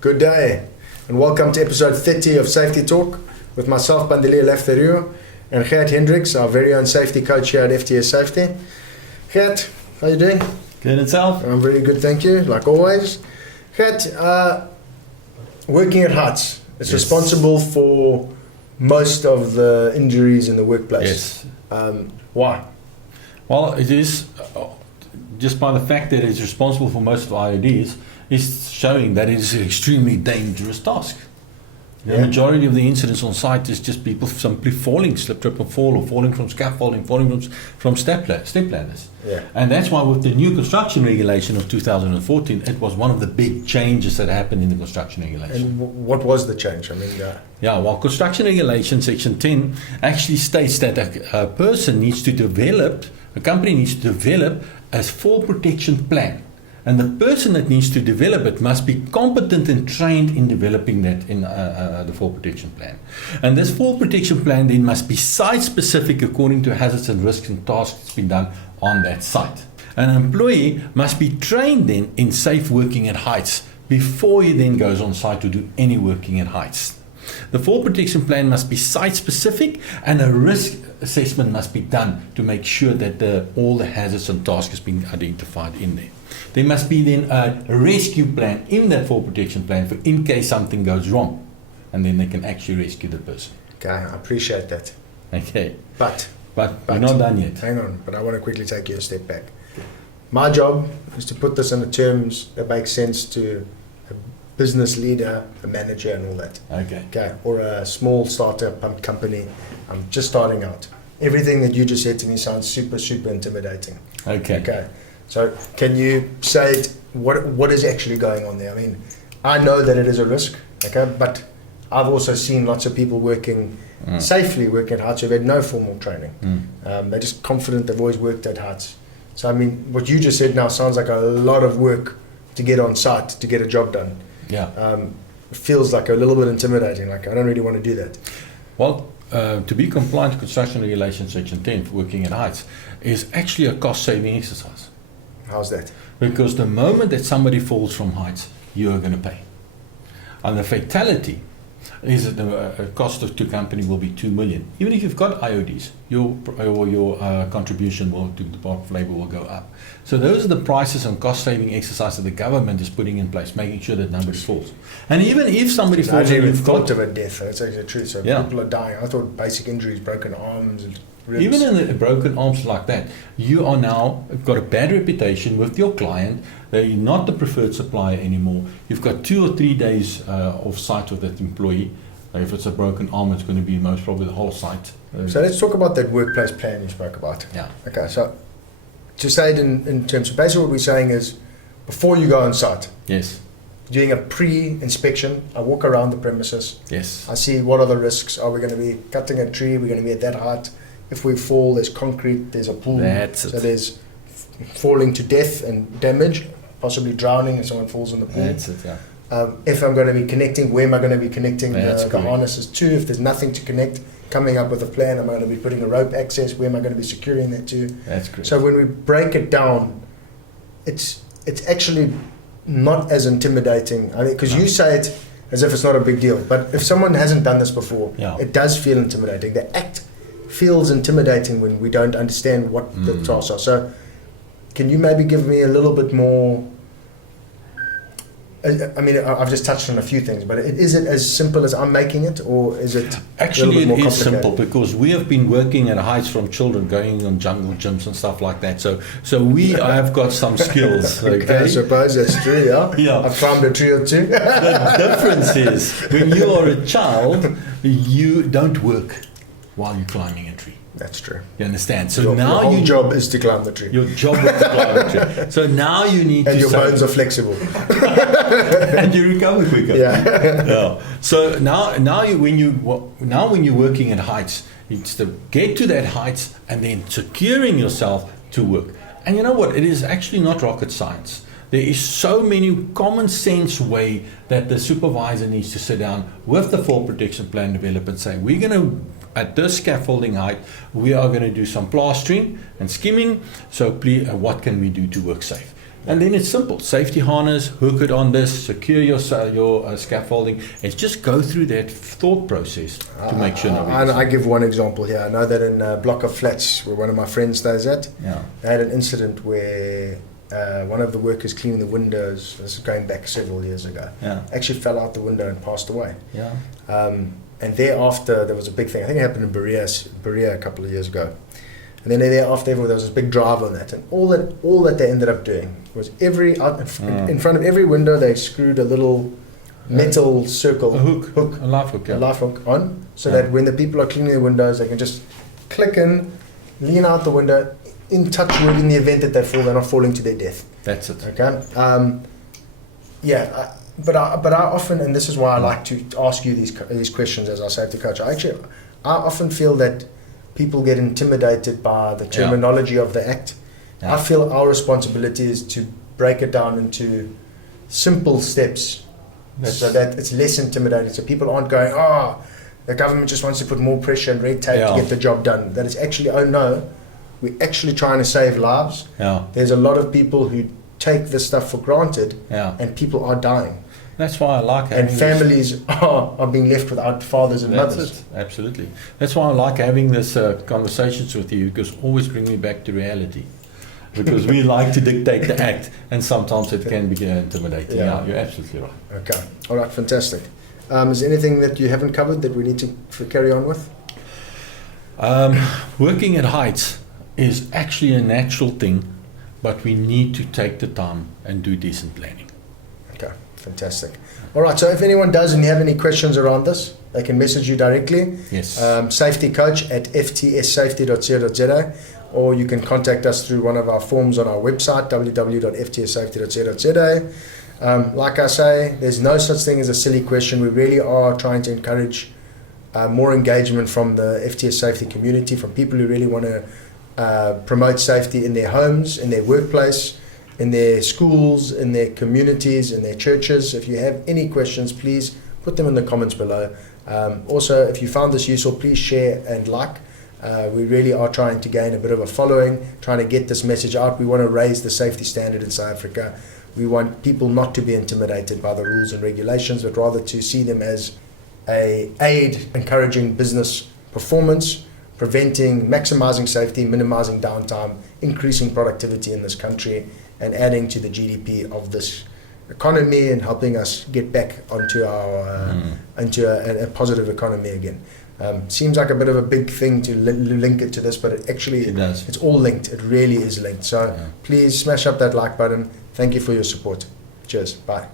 Good day, and welcome to episode 30 of Safety Talk with myself, Bandelier Lefterio, and Gert Hendricks, our very own safety coach here at FTS Safety. Gert, how are you doing? Good itself? I'm very good, thank you, like always. Gert, working at heights, it's responsible for most of the injuries in the workplace. Yes. Why? Well, it is, just by the fact that it's responsible for most of IODs, is showing that it is an extremely dangerous task. The majority of the incidents on site is just people simply falling, slip, trip and fall, or falling from scaffolding, falling from step ladders. Yeah. And that's why with the new construction regulation of 2014, it was one of the big changes that happened in the construction regulation. And what was the change? Well, construction regulation section 10 actually states that a person needs to develop, a company needs to develop a fall protection plan. And the person that needs to develop it must be competent and trained in developing that in the fall protection plan. And this fall protection plan then must be site-specific according to hazards and risks and tasks that's been done on that site. An employee must be trained then in safe working at heights before he then goes on site to do any working at heights. The fall protection plan must be site-specific, and a risk assessment must be done to make sure that all the hazards and tasks has been identified in there. There must be then a rescue plan in that fall protection plan for in case something goes wrong, and then they can actually rescue the person. Okay, I appreciate that. Okay. But we're not done yet. Hang on, but I want to quickly take you a step back. My job is to put this in the terms that make sense to a business leader, a manager, and all that. Okay. Or a small startup company. I'm just starting out. Everything that you just said to me sounds super, super intimidating. Okay. So can you say what is actually going on there? I mean, I know that it is a risk, but I've also seen lots of people working safely, working at heights who've had no formal training. They're just confident, they've always worked at heights. So I mean, what you just said now sounds like a lot of work to get on site, to get a job done. Yeah. It feels like a little bit intimidating, like I don't really want to do that. Well, to be compliant to construction regulation section 10 for working at heights is actually a cost-saving exercise. How's that? Because the moment that somebody falls from heights, you are going to pay. And the fatality is that the cost to company will be 2 million. Even if you've got IODs, your contribution to the Department of Labour will go up. So those are the prices and cost-saving exercise that the government is putting in place, making sure that nobody falls. And even if somebody falls, I never even thought of a death. That's actually true. So yeah. People are dying. I thought basic injuries, broken arms, and ribs. Even in the broken arms like that, you are now got a bad reputation with your client. They're not the preferred supplier anymore. You've got 2 or 3 days off site with that employee. If it's a broken arm, it's going to be most probably the whole site. So let's talk about that workplace plan you spoke about. Yeah. Okay, so to say it in terms of basically what we're saying is before you go on site, yes, doing a pre-inspection, I walk around the premises. Yes. I see what are the risks. Are we going to be cutting a tree? We're going to be at that height. If we fall, there's concrete, there's a pool. That's it. So there's falling to death and damage, possibly drowning if someone falls in the pool. That's it, yeah. If I'm going to be connecting, where am I going to be connecting That's the harnesses to? If there's nothing to connect, coming up with a plan. Am I going to be putting a rope access? Where am I going to be securing that to? That's great. So when we break it down, it's actually not as intimidating. I mean, because you say it as if it's not a big deal, but if someone hasn't done this before, it does feel intimidating. The act feels intimidating when we don't understand what the tasks are. So can you maybe give me a little bit more? I mean, I've just touched on a few things, but is it as simple as I'm making it, or is it actually a little bit more is simple? Because we have been working at heights from children, going on jungle gyms and stuff like that. So we have got some skills. Okay, I suppose that's true. Yeah. Yeah. I've climbed a tree or two. The difference is when you are a child, you don't work while you're climbing a tree. That's true. You understand? So your now your job is to climb the tree. Your job is to climb the tree. So now you need and to. And your bones are flexible. And you recover quicker. Yeah. So now when you're working at heights, it's to get to that heights and then securing yourself to work. And you know what? It is actually not rocket science. There is so many common sense way that the supervisor needs to sit down with the fall protection plan developed and say, we're going to, at this scaffolding height, we are going to do some plastering and skimming. So please, what can we do to work safe? And then it's simple. Safety harness, hook it on this, secure your scaffolding. It's just go through that thought process to make sure nobody... I give one example here. I know that in a block of flats where one of my friends stays at, they had an incident where one of the workers cleaning the windows, this is going back several years ago, actually fell out the window and passed away. And thereafter, there was a big thing. I think it happened in Berea a couple of years ago. And then thereafter, there was this big drive on that. And all that they ended up doing was in front of every window, they screwed a little metal circle. A life hook. A life hook on, so that when the people are cleaning the windows, they can just click in, lean out the window, in touch with in the event that they fall, they're not falling to their death. That's it. Okay. But I often, and this is why I like to ask you these questions as our safety coach. I often feel that people get intimidated by the terminology of the act. I feel our responsibility is to break it down into simple steps so that it's less intimidating. So people aren't going, the government just wants to put more pressure and red tape to get the job done. That it's actually, no, we're actually trying to save lives. There's a lot of people who take this stuff for granted, and people are dying. That's why I like having... And families are being left without fathers and mothers. Absolutely. That's why I like having this conversations with you, because always bring me back to reality. Because we like to dictate the act, and sometimes it can be intimidating. Yeah, you're absolutely right. Okay. All right, fantastic. Is there anything that you haven't covered that we need to carry on with? Working at heights is actually a natural thing, but we need to take the time and do decent planning. Okay, fantastic. All right, so if anyone does and you have any questions around this, they can message you directly. Yes. Safety coach at ftssafety.co.za, or you can contact us through one of our forms on our website, www.ftssafety.co.za. Like I say, there's no such thing as a silly question. We really are trying to encourage more engagement from the FTS safety community, from people who really want to promote safety in their homes, in their workplace, in their schools, in their communities, in their churches. If you have any questions, please put them in the comments below. Also, if you found this useful, please share and like. We really are trying to gain a bit of a following, trying to get this message out. We want to raise the safety standard in South Africa. We want people not to be intimidated by the rules and regulations, but rather to see them as an aid encouraging business performance, maximizing safety, minimizing downtime, increasing productivity in this country, and adding to the GDP of this economy and helping us get back onto into a positive economy again. Seems like a bit of a big thing to link it to this, but it does. It's all linked. It really is linked. So please smash up that like button. Thank you for your support. Cheers. Bye.